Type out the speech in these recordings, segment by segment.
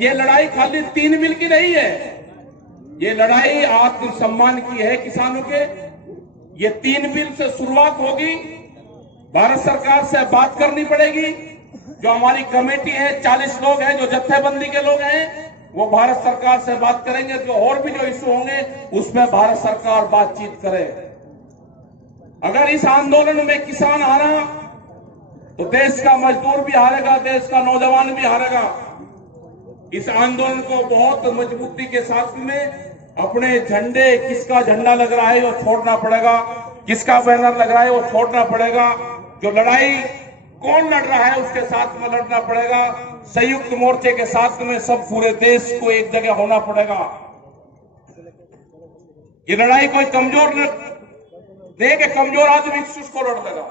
ये लड़ाई खाली 3 बिल की नहीं है, ये लड़ाई आत्मसम्मान की है किसानों के। ये 3 बिल से शुरुआत होगी। भारत सरकार से बात करनी पड़ेगी। जो हमारी कमेटी है 40 लोग हैं, जो जत्थेबंदी के लोग हैं, वो भारत सरकार से बात करेंगे। जो और भी जो इश्यू होंगे उसमें भारत सरकार बातचीत करे। अगर इस आंदोलन में किसान हारा तो देश का मजदूर भी हारेगा, देश का नौजवान भी हारेगा। इस आंदोलन को बहुत मजबूती के साथ में अपने झंडे, किसका झंडा लग रहा है वो छोड़ना पड़ेगा, किसका बैनर लग रहा है वो छोड़ना पड़ेगा। जो लड़ाई कौन लड़ रहा है उसके साथ में लड़ना पड़ेगा। संयुक्त मोर्चे के साथ में सब पूरे देश को एक जगह होना पड़ेगा। ये लड़ाई कोई कमजोर न देखे, कमजोर आदमी उसको लड़ देगा।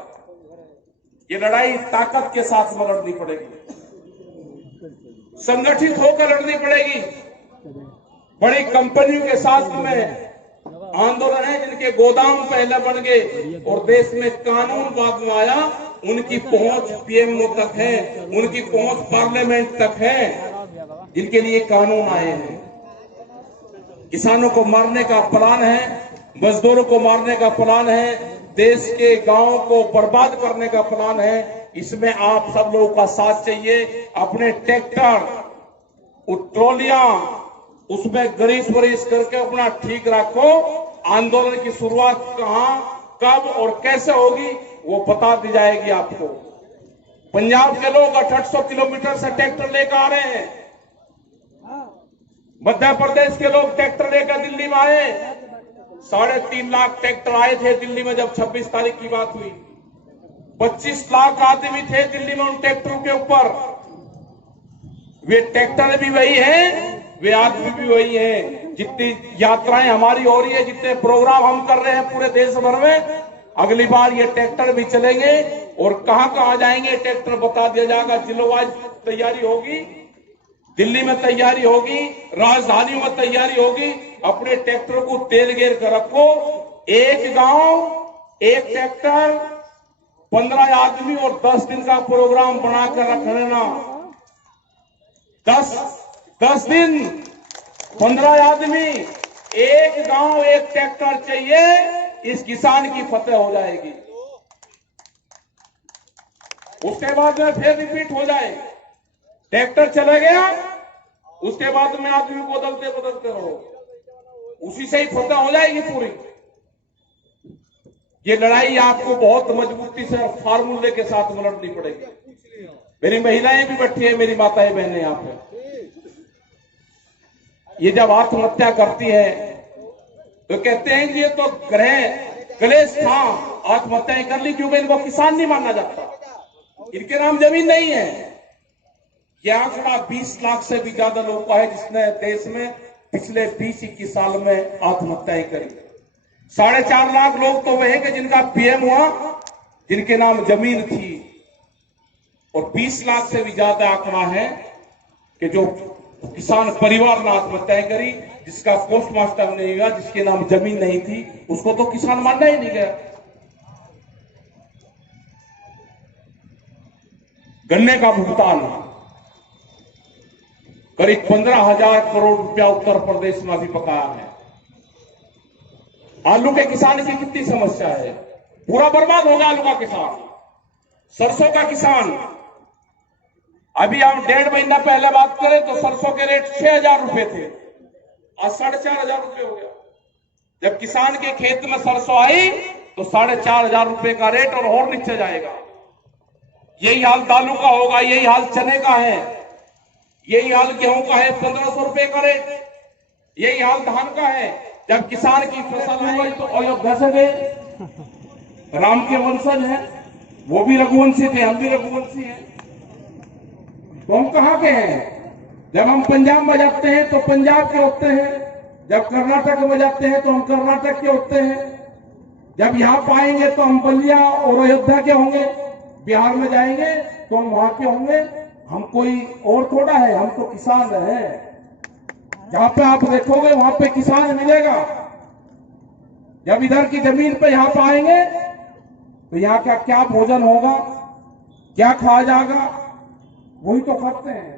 ये लड़ाई ताकत के साथ में लड़नी पड़ेगी, संगठित होकर लड़नी पड़ेगी। बड़ी कंपनियों के साथ में आंदोलन है जिनके गोदाम पहले बन गए और देश में कानून बाद में आया। उनकी पहुंच पीएमओ तक है, उनकी पहुंच पार्लियामेंट तक है, जिनके लिए कानून आए हैं। किसानों को मारने का प्लान है, मजदूरों को मारने का प्लान है, देश के गांवों को बर्बाद करने का प्लान है। इसमें आप सब लोगों का साथ चाहिए। अपने ट्रैक्टर, ट्रॉलियां, उसमें ग्रीस वरीस करके अपना ठीक रखो। आंदोलन की शुरुआत कहां, कब और कैसे होगी वो बता दी जाएगी आपको। पंजाब के लोग 800 किलोमीटर से ट्रैक्टर लेकर आ रहे हैं। मध्य प्रदेश के लोग ट्रैक्टर लेकर दिल्ली में आए। 3.5 लाख ट्रैक्टर आए थे दिल्ली में जब 26 तारीख की बात हुई। 25 लाख आदमी थे दिल्ली में उन ट्रैक्टरों के ऊपर। वे ट्रैक्टर भी वही हैं, वे आदमी भी वही हैं। जितनी यात्राएं हमारी हो रही है, जितने प्रोग्राम हम कर रहे हैं पूरे देश भर में, अगली बार ये ट्रैक्टर भी चलेंगे और कहां कहां जाएंगे ट्रैक्टर बता दिया जाएगा। जिलोवाइज तैयारी होगी, दिल्ली में तैयारी होगी, राजधानियों में तैयारी होगी। अपने ट्रैक्टर को तेल गेर कर रखो। एक गांव एक ट्रैक्टर, 15 आदमी और 10 दिन का प्रोग्राम बनाकर रख लेना। 10 दिन, 15 आदमी, एक गांव एक ट्रैक्टर चाहिए। इस किसान की फतेह हो जाएगी। उसके बाद में फिर रिपीट हो जाए। ट्रैक्टर चला गया, उसके बाद में आदमी बदलते बदलते रहो, उसी से ही फतेह हो जाएगी पूरी। ये लड़ाई आपको बहुत मजबूती से और फार्मूले के साथ में लड़नी पड़ेगी। मेरी महिलाएं भी बैठी है, मेरी माताएं बहनें यहाँ पे। ये जब आत्महत्या करती है तो कहते हैं कि ये तो क्लेश था, आत्महत्याएं कर ली क्योंकि इनको किसान नहीं माना जाता, इनके नाम जमीन नहीं है। यह आंकड़ा 20 लाख से भी ज्यादा लोगों का है जिसने देश में पिछले 20-21 साल में आत्महत्याएं करी। 4.5 लाख लोग तो वह हैं कि जिनका पीएम हुआ, जिनके नाम जमीन थी, और 20 लाख से भी ज्यादा आंकड़ा है कि जो किसान परिवार ने आत्महत्याएं करी, जिसका पोस्टमास्टर नहीं हुआ, जिसके नाम जमीन नहीं थी, उसको तो किसान मानना ही नहीं गया। गन्ने का भुगतान करीब 15,000 करोड़ रुपया उत्तर प्रदेश में अभी बकाया है। आलू के किसान की कितनी समस्या है, पूरा बर्बाद हो गया आलू का किसान। सरसों का किसान, अभी हम 1.5 महीना पहले बात करें तो सरसों के रेट 6,000 रुपए थे, आज 4,500 रुपए हो गया। जब किसान के खेत में सरसों आई तो 4,500 रुपए का रेट और नीचे जाएगा। यही हाल दालों का होगा, यही हाल चने का है, यही हाल गेहूं का है, 1,500 रुपए का रेट, यही हाल धान का है। जब किसान की फसल हुई तो अयोध्या से गए, राम के वंशज हैं, वो भी रघुवंशी थे, हम भी रघुवंशी हैं, तो हम कहां के हैं? जब हम पंजाब में जाते हैं तो पंजाब के होते हैं, जब कर्नाटक में जाते हैं तो हम कर्नाटक के होते हैं, जब यहां पाएंगे तो हम बलिया और अयोध्या के होंगे, बिहार में जाएंगे तो हम वहां के होंगे। हम कोई और थोड़ा है, हम तो किसान हैं। जहां पे आप देखोगे वहां पे किसान मिलेगा। जब इधर की जमीन पे यहां पे आएंगे तो यहाँ का क्या भोजन होगा, क्या खाया जाएगा, वही तो खाते हैं।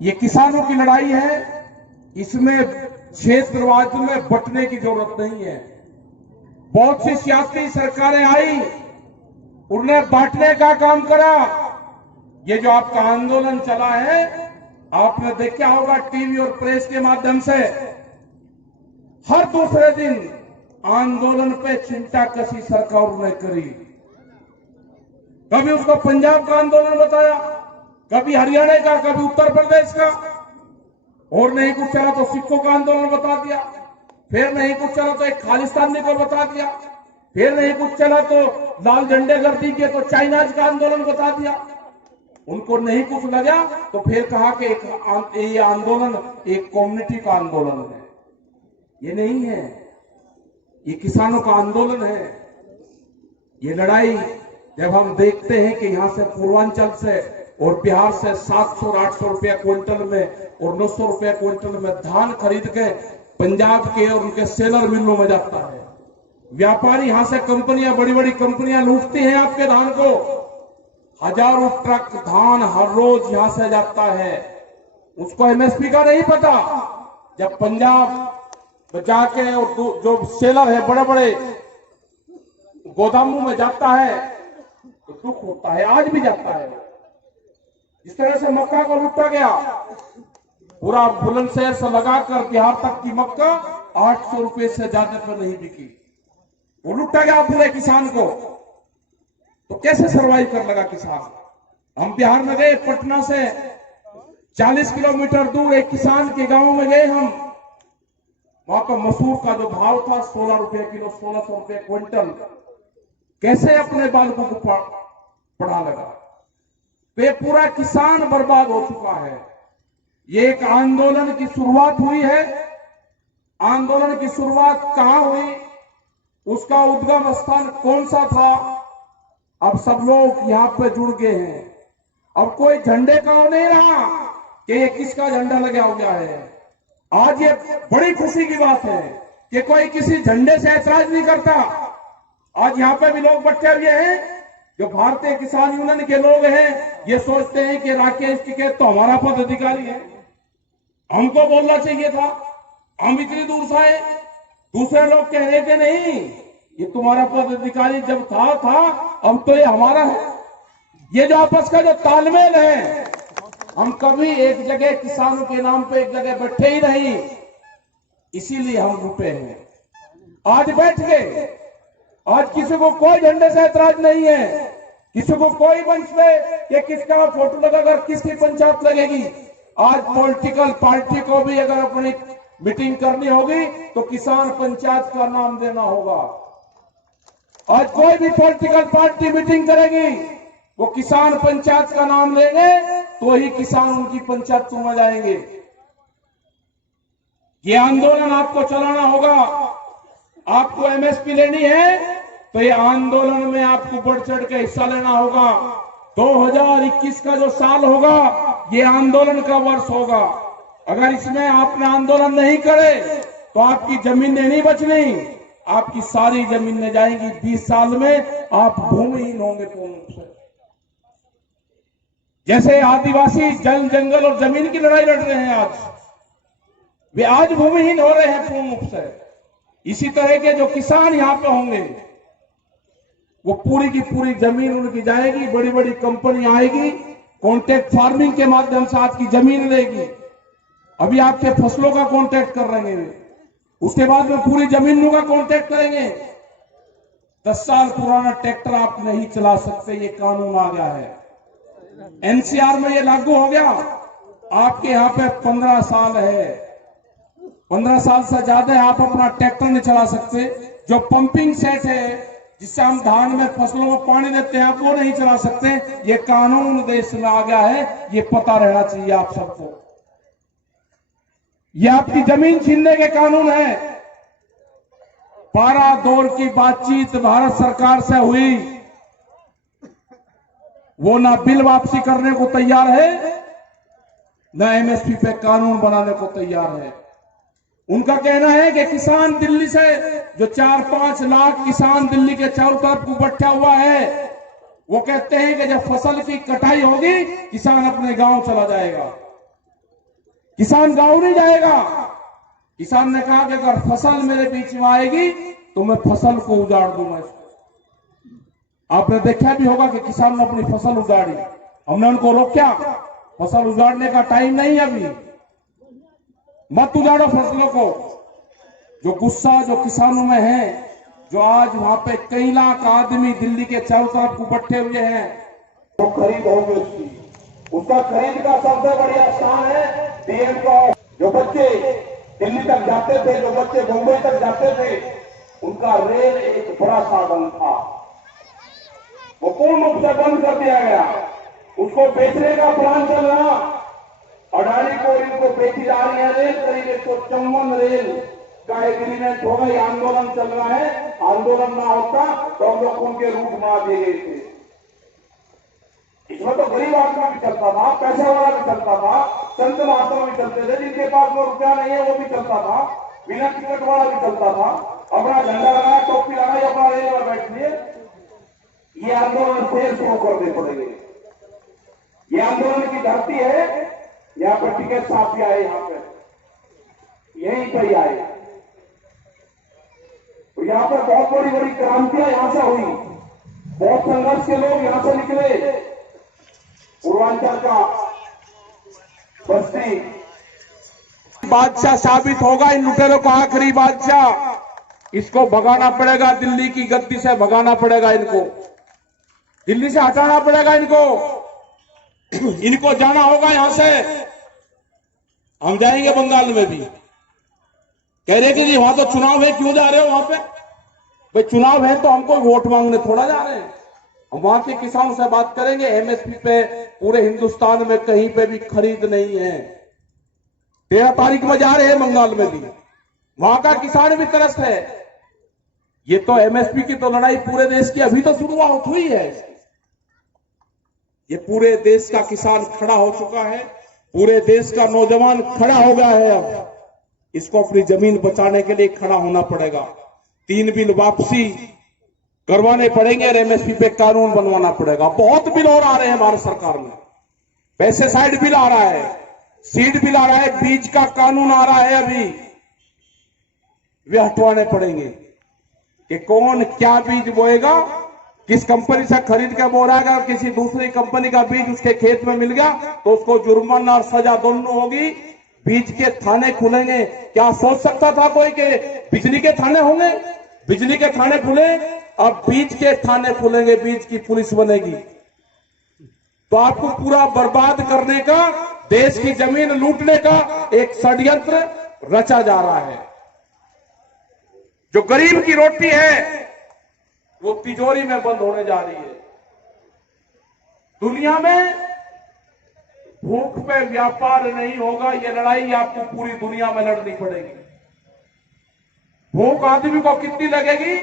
ये किसानों की लड़ाई है, इसमें क्षेत्रवाद में बंटने की जरूरत नहीं है। बहुत सी सियासी सरकारें आई, उन्हें बांटने का काम करा। ये जो आपका आंदोलन चला है, आपने देखा होगा टीवी और प्रेस के माध्यम से, हर दूसरे दिन आंदोलन पे चिंता कसी सरकार ने करी। कभी उसको पंजाब का आंदोलन बताया, कभी हरियाणा का, कभी उत्तर प्रदेश का, और नहीं कुछ चला तो सिखों का आंदोलन बता दिया, फिर नहीं कुछ चला तो एक खालिस्तानी को बता दिया, फिर नहीं कुछ चला तो लाल झंडे गर्दी के तो चाइनाज का आंदोलन बता दिया। उनको नहीं कुछ लगा तो फिर कहा कि ये आंदोलन एक कम्युनिटी का आंदोलन है। ये नहीं है, ये किसानों का आंदोलन है। ये लड़ाई जब हम देखते हैं कि यहां से पूर्वांचल से और बिहार से 700 और 800 रुपया क्विंटल में और 900 रुपया क्विंटल में धान खरीद के पंजाब के और उनके सेलर मिलों में जाता है। व्यापारी यहां से कंपनियां, बड़ी बड़ी कंपनियां लूटती हैं आपके धान को। हजारों ट्रक धान हर रोज यहां से जाता है। उसको एमएसपी का नहीं पता। जब पंजाब जाके और जो सेलर है बड़े बड़े गोदामों में जाता है तो दुख होता है, आज भी जाता है। इस तरह से मक्का को लूटा गया, पूरा बुलंदशहर से लगाकर बिहार तक की मक्का 800 रुपए से ज्यादा पर नहीं बिकी। वो लूटा गया पूरे किसान को। तो कैसे सरवाइव कर लगा किसान? हम बिहार में गए, पटना से 40 किलोमीटर दूर एक किसान के गांव में गए हम। वहां पर मसूर का जो भाव था 16 रुपए किलो, 1600 रुपए क्विंटल। कैसे अपने बालकों को पढ़ा लगा? वे पूरा किसान बर्बाद हो चुका है। ये एक आंदोलन की शुरुआत हुई है। आंदोलन की शुरुआत कहां हुई, उसका उद्गम स्थान कौन सा था, अब सब लोग यहां पे जुड़ गए हैं। अब कोई झंडे का नहीं रहा कि ये किसका झंडा लगा हुआ है। आज ये बड़ी खुशी की बात है कि कोई किसी झंडे से ऐतराज नहीं करता। आज यहां पे भी लोग बैठे हुए हैं जो भारतीय किसान यूनियन के लोग हैं, ये सोचते हैं कि राकेश टिकैत तो हमारा पदाधिकारी है, हमको बोलना चाहिए था, हम इतनी दूर से आए। दूसरे लोग कह रहे थे नहीं, ये तुम्हारा पदाधिकारी जब था, अब तो ये हमारा है। ये जो आपस का जो तालमेल है, हम कभी एक जगह किसानों के नाम पे एक जगह बैठे ही नहीं, इसीलिए हम रुके हैं। आज बैठ गए। आज किसी को कोई झंडे से ऐतराज नहीं है, किसी को कोई मंच पे ये किसका फोटो लगाकर किसकी पंचायत लगेगी। आज पॉलिटिकल पार्टी को भी अगर अपनी मीटिंग करनी होगी तो किसान पंचायत का नाम देना होगा। आज कोई भी पॉलिटिकल पार्टी मीटिंग करेगी, वो किसान पंचायत का नाम लेंगे तो ही किसान उनकी पंचायतों में जाएंगे। ये आंदोलन आपको चलाना होगा। आपको एमएसपी लेनी है तो ये आंदोलन में आपको बढ़ चढ़ के हिस्सा लेना होगा। 2021 का जो साल होगा ये आंदोलन का वर्ष होगा। अगर इसमें आपने आंदोलन नहीं करे तो आपकी जमीनें नहीं बचनी, आपकी सारी जमीनें जाएंगी। 20 साल में आप भूमिहीन होंगे पूर्ण रूप से। जैसे आदिवासी जल जंगल और जमीन की लड़ाई लड़ रहे हैं आज, वे आज भूमिहीन हो रहे हैं पूर्ण रूप से। इसी तरह के जो किसान यहां पे होंगे वो पूरी की पूरी जमीन उनकी जाएगी। बड़ी बड़ी कंपनी आएगी, कॉन्ट्रैक्ट फार्मिंग के माध्यम से आपकी जमीन लेगी। अभी आपके फसलों का कॉन्ट्रैक्ट कर रहे हैं, उसके बाद में पूरी जमीनों का कॉन्ट्रैक्ट करेंगे। 10 साल पुराना ट्रैक्टर आप नहीं चला सकते, ये कानून आ गया है। एनसीआर में ये लागू हो गया। आपके यहाँ पे 15 साल है, 15 साल से ज्यादा आप अपना ट्रैक्टर नहीं चला सकते। जो पंपिंग सेट है जिससे हम धान में फसलों में पानी देते हैं, आप वो नहीं चला सकते। ये कानून देश में आ गया है, ये पता रहना चाहिए आप सबको। ये आपकी जमीन छीनने के कानून है। 12 दौर की बातचीत भारत सरकार से हुई, वो ना बिल वापसी करने को तैयार है, ना एमएसपी पे कानून बनाने को तैयार है। उनका कहना है कि किसान दिल्ली से जो 4-5 लाख किसान दिल्ली के चारों तरफ को बैठा हुआ है, वो कहते हैं कि जब फसल की कटाई होगी किसान अपने गांव चला जाएगा। किसान गांव नहीं जाएगा। किसान ने कहा कि अगर फसल मेरे बीच में आएगी तो मैं फसल को उजाड़ दूंगा। आपने देखा भी होगा कि किसान ने अपनी फसल उजाड़ी, हमने उनको रोका, फसल उजाड़ने का टाइम नहीं है अभी, मत उजाड़ो फसलों को। जो गुस्सा जो किसानों में है, जो आज वहां पे कई लाख आदमी दिल्ली के चारों तरफ इकट्ठे हुए हैं, तो खरीद होगी उसका खरीद का सबसे बढ़िया स्थान है डीएम का। जो बच्चे दिल्ली तक जाते थे, जो बच्चे मुंबई तक जाते थे, उनका रेल एक बड़ा साधन था, वो पूर्ण रूप से बंद कर दिया गया। उसको बेचने का प्लान चल रहा, अडानी को इनको बेची जा रही है रेल, करीब 154 रेल का एग्रीमेंट होगा। ये आंदोलन चल रहा है, आंदोलन ना होता तो हम लोग उनके रूट मार दिए गए थे। इसमें तो गरीब आदमी भी चलता था, पैसे वाला भी चलता था, संत महात्मा भी चलते थे, जिनके पास वो रुपया नहीं है वो भी चलता था, बिना टिकट वाला भी चलता था, अपना झंडा लगाया, टोपी लगाई, अपना रेल में बैठ लिए। ये आंदोलन फिर शुरू करने पड़ेंगे। ये आंदोलन की धरती है, यहाँ पर टिकट साफी आए, यहाँ पे यहीं पर ही आए। तो यहाँ पर बहुत बड़ी बड़ी क्रांतियां यहां से हुई, बहुत संघर्ष के लोग यहां से निकले। पूर्वांचल का बस्ती बादशाह साबित होगा, इन लुटेरों को आखिरी बादशाह। इसको भगाना पड़ेगा, दिल्ली की गद्दी से भगाना पड़ेगा, इनको दिल्ली से हटाना पड़ेगा, इनको जाना होगा यहां से। हम जाएंगे बंगाल में भी। कह रहे कि जी वहां तो चुनाव है, क्यों जा रहे हो वहां पे? भाई चुनाव है तो हमको वोट मांगने थोड़ा जा रहे हैं। हम वहां के किसानों से बात करेंगे। एमएसपी पे पूरे हिंदुस्तान में कहीं पे भी खरीद नहीं है। 13 तारीख में जा रहे हैं बंगाल में भी, वहां का किसान भी त्रस्त है। ये तो एमएसपी की तो लड़ाई पूरे देश की अभी तो शुरुआत हुई है। ये पूरे देश का किसान खड़ा हो चुका है, पूरे देश का नौजवान खड़ा हो गया है। अब इसको अपनी जमीन बचाने के लिए खड़ा होना पड़ेगा। 3 बिल वापसी करवाने पड़ेंगे और एमएसपी पे कानून बनवाना पड़ेगा। बहुत बिल और आ रहे हैं भारत सरकार में, पेस्टिसाइड बिल आ रहा है, सीड बिल आ रहा है, बीज का कानून आ रहा है। अभी वे हटवाने पड़ेंगे कि कौन क्या बीज बोएगा, किस कंपनी से खरीद के बो रहा है। अगर किसी दूसरी कंपनी का बीज उसके खेत में मिल गया तो उसको जुर्माना और सजा दोनों होगी। बीज के थाने खुलेंगे। क्या सोच सकता था कोई कि बिजली के थाने होंगे? बिजली के थाने खुले, अब बीज के थाने खुलेंगे, बीज की पुलिस बनेगी। तो आपको पूरा बर्बाद करने का, देश की जमीन लूटने का एक षड्यंत्र रचा जा रहा है। जो गरीब की रोटी है वो तिजोरी में बंद होने जा रही है। दुनिया में भूख पे व्यापार नहीं होगा। ये लड़ाई आपको पूरी दुनिया में लड़नी पड़ेगी। भूख आदमी को कितनी लगेगी?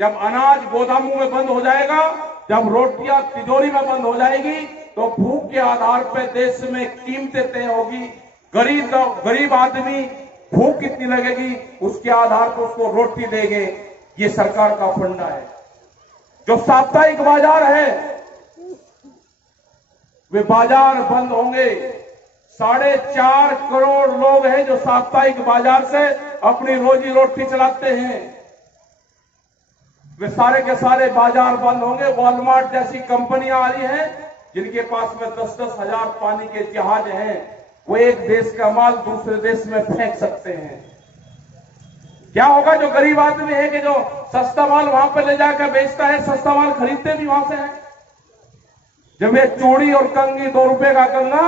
जब अनाज गोदामों में बंद हो जाएगा, जब रोटियां तिजोरी में बंद हो जाएगी, तो भूख के आधार पर देश में कीमतें तय होगी। गरीब आदमी भूख कितनी लगेगी उसके आधार पर उसको रोटी देंगे। ये सरकार का फंडा है। जो साप्ताहिक बाजार है वे बाजार बंद होंगे। 4.5 करोड़ लोग हैं जो साप्ताहिक बाजार से अपनी रोजी रोटी चलाते हैं। वे सारे के सारे बाजार बंद होंगे। वॉलमार्ट जैसी कंपनियां आ रही हैं जिनके पास में 10-10 हजार पानी के जहाज हैं, वो एक देश का माल दूसरे देश में फेंक सकते हैं। क्या होगा? जो गरीब आदमी है कि जो सस्ता माल वहां पर ले जाकर बेचता है, सस्ता माल खरीदते भी वहां से है। जब ये चूड़ी और कंगी 2 रुपए का कंगा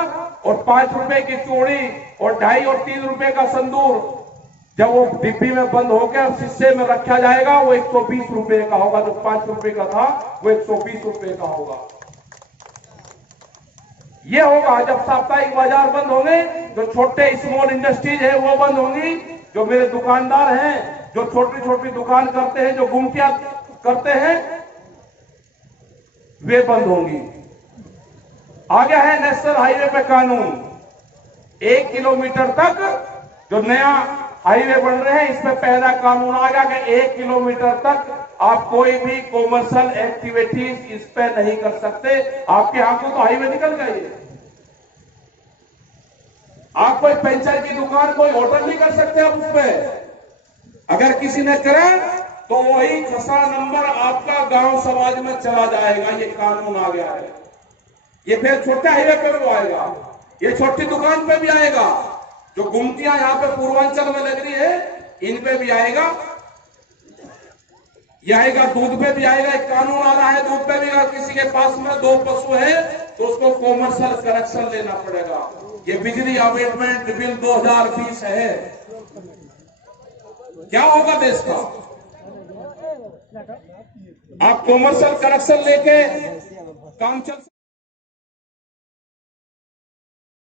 और 5 रुपए की चूड़ी और 2.5 और 3 रुपए का संदूर जब वो डिब्बी में बंद होकर शीशे में रखा जाएगा, वो 120 रुपए का होगा। जो 5 रुपए का था वो 120 रुपए का होगा। ये होगा जब साप्ताहिक बाजार बंद होंगे। जो छोटे स्मॉल इंडस्ट्रीज है वो बंद होंगी। जो मेरे दुकानदार हैं, जो छोटी छोटी दुकान करते हैं, जो गुमटियां करते हैं, वे बंद होंगी। आगे है नेशनल हाईवे पे कानून। 1 किलोमीटर तक जो नया हाईवे बन रहे हैं, इसमें पहला कानून आ गया कि 1 किलोमीटर तक आप कोई भी कॉमर्शियल एक्टिविटीज इस पे नहीं कर सकते। आपके हाथों तो हाईवे निकल गए। आप कोई पंचर की दुकान, कोई होटल नहीं कर सकते आप उसमें। अगर किसी ने करे तो वही खसरा नंबर आपका गांव समाज में चला जाएगा। ये कानून आ गया है। ये फिर छोटे हाईवे पे भी आएगा, ये छोटी दुकान पे भी आएगा, जो गुमतियां यहां पे पूर्वांचल में लग रही है इन पे भी आएगा। ये आएगा, दूध पे भी आएगा। एक कानून आ रहा है दूध पे भी, अगर किसी के पास में 2 पशु है तो उसको कॉमर्शियल कनेक्शन लेना पड़ेगा। ये बिजली अमेंडमेंट बिल 2020 है। क्या होगा देश का? आप कॉमर्शियल कनेक्शन लेके काम चल